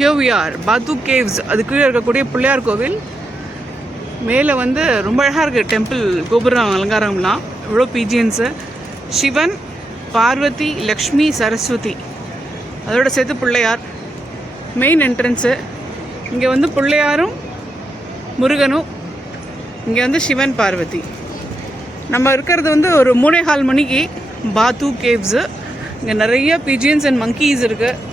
Here we are Batu caves அது கீழே இருக்கக்கூடிய பிள்ளையார் கோவில். மேலே வந்து ரொம்ப அழகாக இருக்குது டெம்பிள் கோபுரம் அலங்காரம்லாம். இவ்வளோ பீஜியன்ஸு சிவன் பார்வதி லக்ஷ்மி சரஸ்வதி. அதோட சேர்த்து பிள்ளையார். மெயின் என்ட்ரன்ஸு இங்கே வந்து பிள்ளையாரும் முருகனும் இங்கே வந்து சிவன் பார்வதி. நம்ம இருக்கிறது வந்து ஒரு மூணே கால் மணிக்கு பாத்து கேவ்ஸு இங்கே நிறைய பிஜியன்ஸ் அண்ட் மங்கீஸ் இருக்குது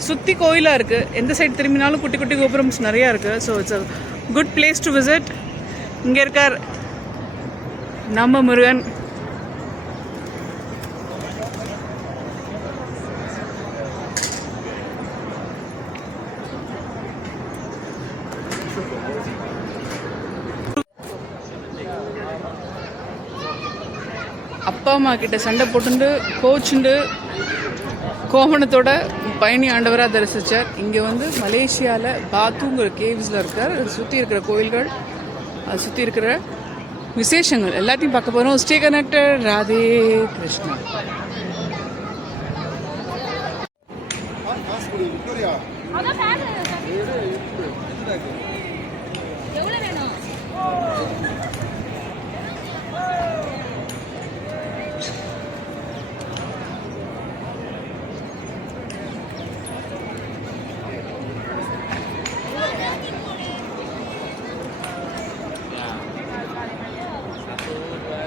சுற்றி கோயிலாக இருக்குது எந்த சைடு திரும்பினாலும் குட்டி குட்டி கோபுரம்ஸ் நிறையா இருக்குது so it's a good place to visit இங்கே இருக்கார் நம்ம முருகன். அப்பா அம்மா கிட்ட சண்டை போட்டுண்டு கோச்சுண்டு கோவணத்தோட பயணி ஆண்டவராக தரிசிச்சார். இங்கே வந்து மலேசியாவில் பாத்துங்கிற கேவ்ஸில் இருக்கார். சுற்றி இருக்கிற கோயில்கள் அது சுற்றி இருக்கிற விசேஷங்கள் எல்லாத்தையும் பார்க்க போகிறோம் ஸ்டே கனெக்டட் ராதே கிருஷ்ணா. அதான்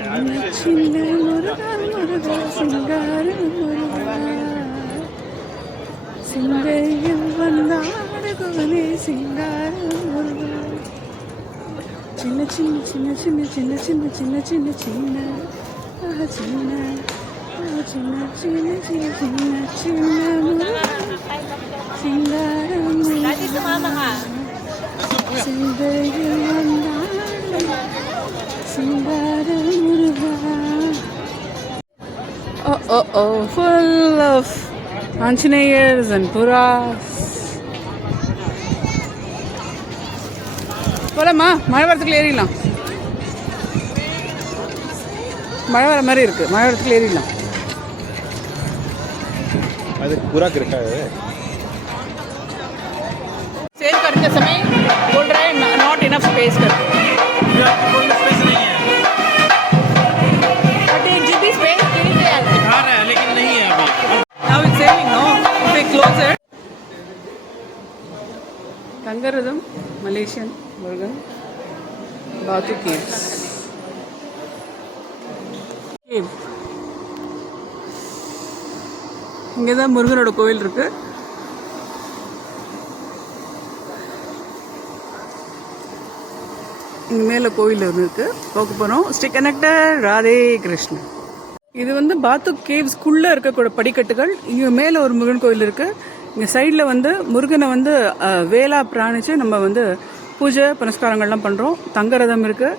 சின்ன முருகன் முருகா சிங்கார முருகா சிந்தையில் வந்தாடுகவனே சிங்கார முருகா சின்ன சின்ன சின்ன சின்ன சின்ன சின்ன சின்ன சின்ன சின்ன ஆஹா, சின்ன ஆஹா, சின்ன சின்ன சின்ன சின்ன சின்ன முருகா சிங்கார முருகா சிந்தையில் வந்தாடு சிங்கார Oh, oh, oh, full of Anjaneyas and Puras. போலாமா மழை வரத்துக்குள்ள ஏறிடலாம் மழை வர மாதிரி இருக்கு மழை வரத்துக்குள்ள ஏறிடலாம் அது बुरा रखा है सेल करते समय बोल रहा है नॉट इनफ स्पेस कर தங்கரதம் மலேசியன் முருகன் பாத்து கேவ்ஸ் கேவ் இங்கே தான் முருகனோட கோவில் இருக்கு. இங்கே மேலே கோவில் இருக்கு. பார்க்க போகிறோம் ஸ்ரீ கனெக்டர் ராதே கிருஷ்ணன் இது வந்து பாத்து கேவ்ஸ்குள்ளே இருக்கக்கூடிய படிக்கட்டுகள். இங்கே மேலே ஒரு முருகன் கோயில் இருக்குது இங்கே சைடில் வந்து முருகனை வந்து வேலா பிராணிச்சு நம்ம வந்து பூஜை புனஸ்காரங்கள்லாம் பண்ணுறோம் தங்கரதம் இருக்குது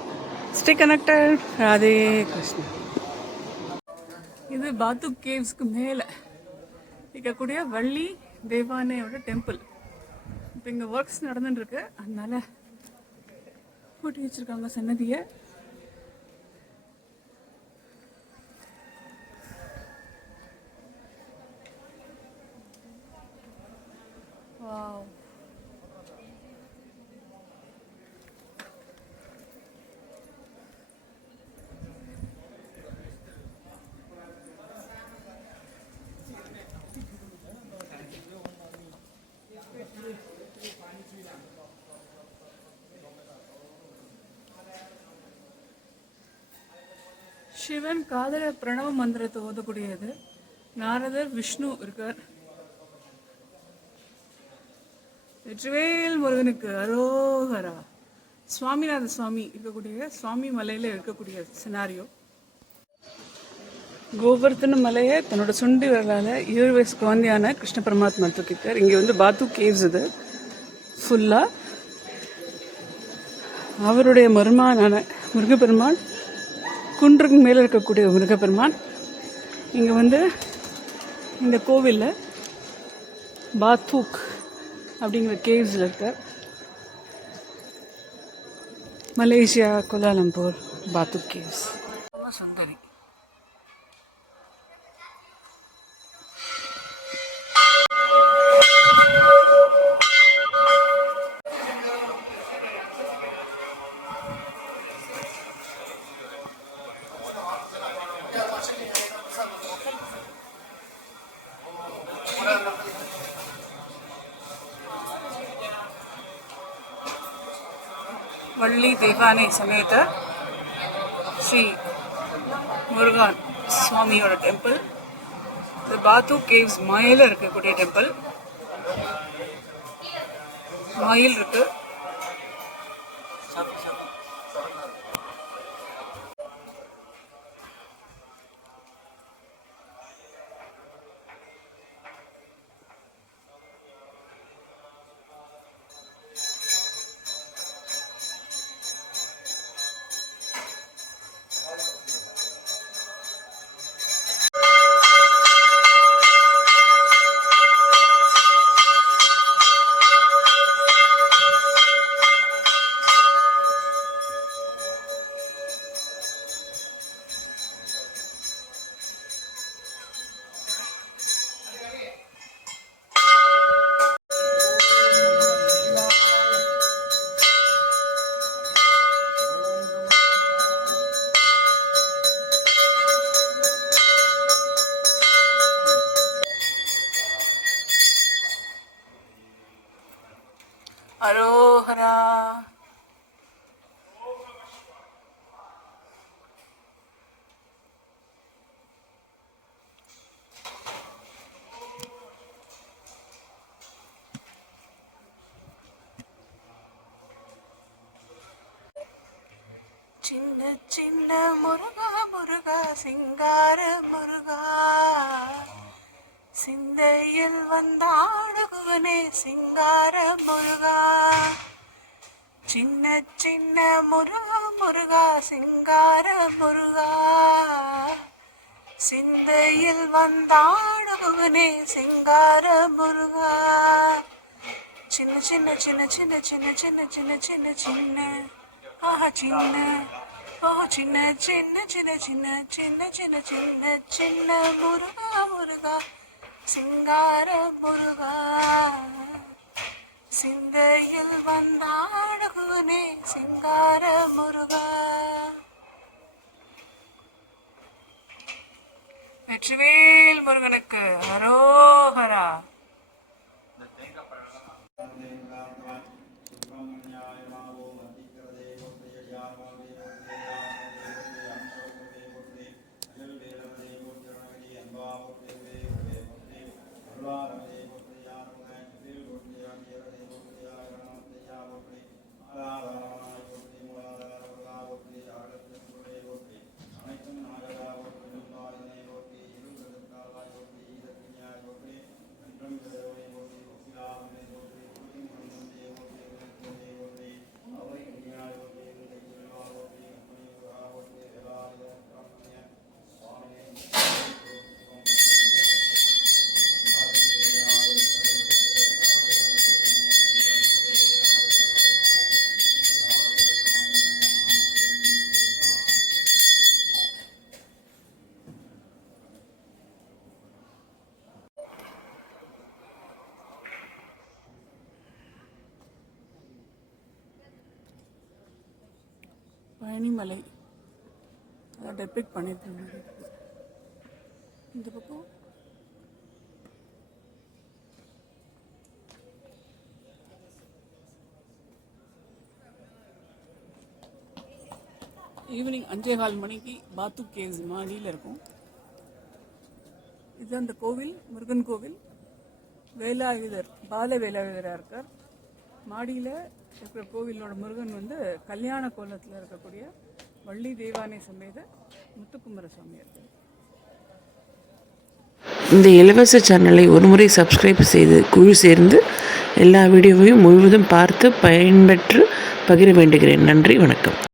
ஸ்டே கனெக்டட் ராதே கிருஷ்ணன் இது பாத்து கேவ்ஸ்க்கு மேலே. இருக்கக்கூடிய வள்ளி தேவானையோட டெம்பிள் இப்போ இங்கே ஒர்க்ஸ் நடந்துட்டுருக்கு அதனால கூட்டி வச்சிருக்காங்க சன்னதியை. சிவன் காதல பிரணவ மந்திரத்தை ஓதக்கூடியது. நாரதர் விஷ்ணு இருக்கார். வெற்றிவேல் முருகனுக்கு அரோகரா. சுவாமிநாத சுவாமி இருக்கக்கூடிய சுவாமி மலையில இருக்கக்கூடிய சினாரியோ கோவர்த்தன மலையை தன்னோட சுண்டி வரலால் ஏழு வயசு குழந்தையான கிருஷ்ண பரமாத்மா தூக்கிட்டார். இங்கே வந்து பாத்து கேவ்ஸ் இது. ஃபுல்லாக அவருடைய மருமானான முருகப்பெருமான் குன்றுக்கு மேலே இருக்கக்கூடிய முருகப்பெருமான் இங்கே வந்து இந்த கோவிலில் பாத்தூக் அப்படிங்கிற கேவ்ஸில் இருக்கார். Malaysia Kuala Lumpur Batu caves Sundari. Valli Devanai சமேத ஸ்ரீ முருகன் சுவாமியோட டெம்பிள் இது பாத்து கேவ்ஸ் மயில் இருக்கக்கூடிய டெம்பிள் மயில் இருக்கு. அரோஹரா சின்ன சின்ன முருகா முருகா சிங்கார முருகா சிந்தையில் வந்தாடுகுவனே சிங்கார முருகா. சின்ன சின்ன முருகா முருகா சிங்கார முருகா. சிந்தையில் வந்தாடுகுவனே சிங்கார முருகா. சின்ன சின்ன சின்ன சின்ன சின்ன சின்ன சின்ன சின்ன சின்ன. ஆஹா சின்ன. ஓ சின்ன சின்ன சின்ன சின்ன சின்ன சின்ன சின்ன சின்ன முருகா முருகா. சிங்கார முருகா சிந்தையில் வந்தாடுகுவனே சிங்கார முருகா. வெற்றிவேல் முருகனுக்கு அரோ பழனிமலை அதை டெபிக் பண்ணியிருக்காங்க இந்த பக்கம். ஈவினிங் அஞ்சே கால் மணிக்கு பாத்து கேவ்ஸ் மாடியில் இருக்கும். இது அந்த கோவில் முருகன் கோவில். வேலாயுதர் பால வேலாயுதராக இருக்கார். மாடியில் இருக்கிற கோவிலோட முருகன் வந்து கல்யாண கோலத்தில் இருக்கக்கூடிய வள்ளி தெய்வானை சமேத முத்துக்குமர சுவாமி இந்த இலவச சேனலை ஒருமுறை சப்ஸ்கிரைப் செய்து குழு சேர்ந்து எல்லா வீடியோவையும் முழுவதும் பார்த்து பயன்பெற்று பகிர வேண்டுகிறேன். நன்றி வணக்கம்.